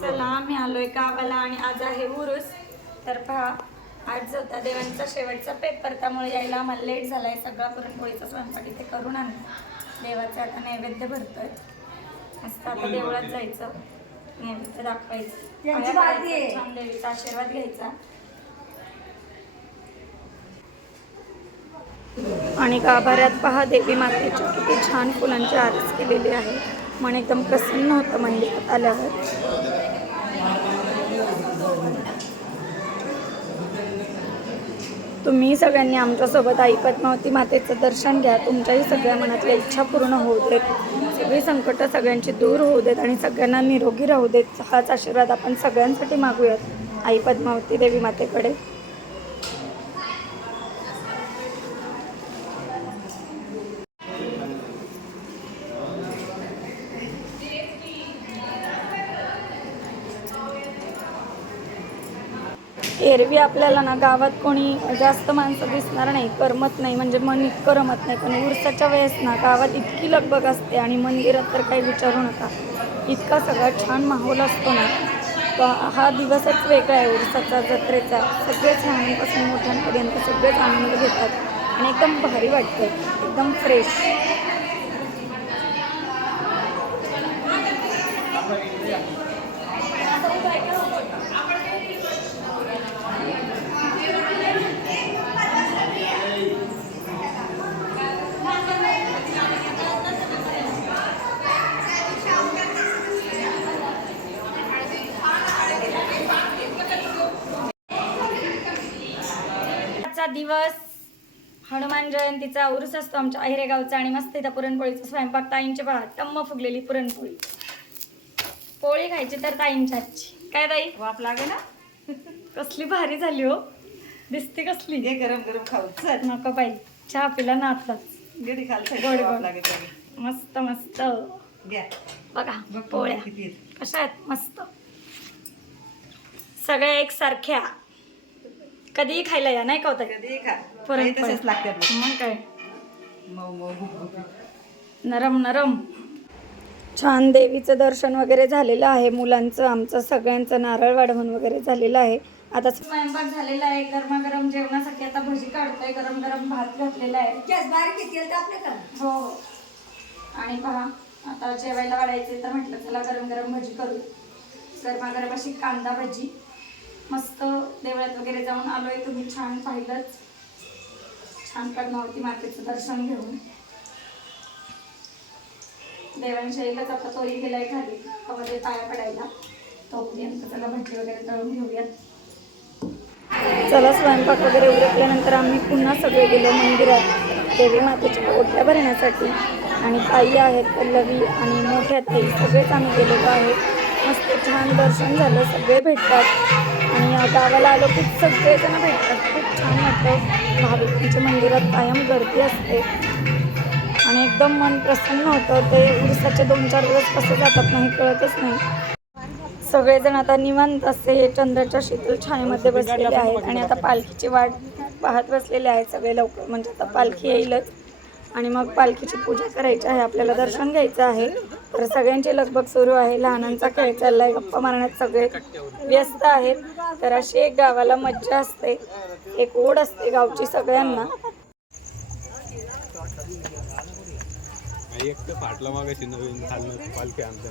चला आम्ही आलोय गावाला आणि आज आहे उरुस. तर पहा आज होता देवांचा शेवटचा पेपर त्यामुळे यायला आम्हाला लेट झालाय. सगळा पुरणपोळीचा स्वयंपाक इथे करून आणला देवाचा आता नैवेद्य भरतोय. मस्त आता देवळात जायचं. नैवेद्य दाखवायचं. छान देवीचा आशीर्वाद घ्यायचा. आणि गाभाऱ्यात पहा देवी मातेच्या किती छान फुलांची आरस केलेली आहे. मन एकदम प्रसन्न होतं मंदिरात आल्यावर. तुम्ही सगळ्यांनी आमच्यासोबत आई पद्मावती मातेचं दर्शन घ्या. तुमच्याही सगळ्या मनातल्या इच्छा पूर्ण होऊ देत. सगळी संकट सगळ्यांची दूर होऊ देत आणि सगळ्यांना निरोगी राहू देत हाच आशीर्वाद आपण सगळ्यांसाठी मागूयात. आई पद्मावती देवी मातेकडे. एरवी आपल्याला ना गावात कोणी जास्त माणसं दिसणार नाही करमत नाही म्हणजे मन इतकं रमत नाही. पण उरसाच्या वेळेस ना गावात इतकी लगबग असते आणि मंदिरात तर काही विचारू नका. इतका सगळा छान माहोल असतो ना तो हा दिवसच वेगळा आहे उरसाचा जत्रेचा. सगळेच लहानपासून मोठ्यांपर्यंत सगळेच आनंद घेतात आणि एकदम भारी वाटतं एकदम फ्रेश दिवस. हनुमान जयंतीचा उरूस असतो आमच्या अहिरे गावचा आणि मस्त इथं पुरणपोळीचा स्वयंपाक. ताईंचे पहा टम्म फुगलेली पुरणपोळी. पोळी खायची तर ताईंच्या हातची. काय ताई? वाप लागे ना. कसली भारी झाली हो. दिसते कसली. घे गरम गरम खाऊ. चल. नको बाई चहा पिला ना आताच. गेडी गोड. मस्त मस्त. घ्या. बघा बघ पोळ्या. किती आहेत. कशा आहेत? मस्त. सगळ्या एकसारख्या. कधीही खायला या नाही का होत? कधी खा. पुरणपोळी. काही तसेच लागतात बघ. मग काय? मऊ मऊ गुपगुपीत. नरम नरम. छान देवीचं दर्शन वगैरे झालेलं आहे मुलांचं आमचं सगळ्यांचं नारळ वाढवून वगैरे झालेलं आहे. आता स्वयंपाक झालेला आहे गरमागरम जेवणासाठी आता भजी काढतोय गरम गरम भात घातलेला आहे. हो हो. आणि पहा आता जेवायला वाढायचे तर म्हटलं चला गरम गरम भजी करू. गरमागरम अशी कांदा भजी मस्त देवळात वगैरे जाऊन आलोय. तुम्ही छान पाहिलंच. छान पद्मावती मातेचं दर्शन घेऊन. देवांच्या एकच आता तोरी गेलाय खाली. मध्ये पाया पडायला. तोपर्यंत त्याला भजी वगैरे तळून घेऊयात. चला स्वयंपाक वगैरे उरकल्यानंतर आम्ही पुन्हा सगळे गेलो मंदिरात. देवी मातेच्या ओट्या भरण्यासाठी. आणि ताई आहेत पल्लवी आणि मोठ्या ताई. सगळेच आम्ही गेलेलो आहेत मस्त छान दर्शन झालं. सगळे भेटतात. या गावाला आलो खूप सगळेजण भेटतात. खूप छान वाटतं महाविष्णूच्या मंदिरात कायम गर्दी असते. आणि एकदम मन प्रसन्न होतं. ते उरसाचे दोन चार दिवस कसे जातात नाही कळतच नाही. सगळेजण आता निवांत असे चंद्राच्या शीतल छायेमध्ये बसलेले आहेत. आणि आता पालखीची वाट पाहत बसलेले आहेत सगळे लवकर. म्हणजे आता पालखी येईलच. आणि मग पालखीची पूजा करायची आहे आपल्याला दर्शन घ्यायचं आहे. तर सगळ्यांची लगबग सुरू आहे लहानांचा खेळ चाललाय गप्पा मारण्यात सगळे व्यस्त आहेत. तर अशी एक गावाला मज्जा असते एक ओढ असते गावची सगळ्यांना. एक तर फाटला मागाशी नवीन चालणं पालखी आमच्या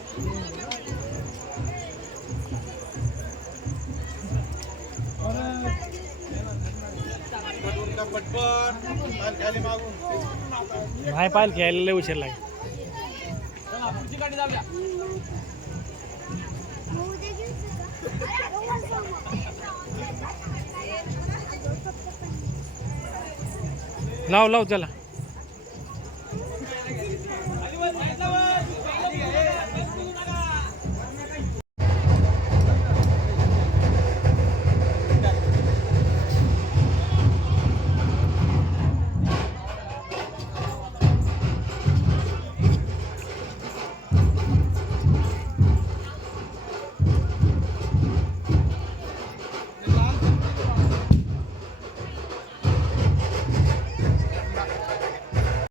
नाही पाहिलं खेळायला लय उशीर लागेल. लाव लाव त्याला.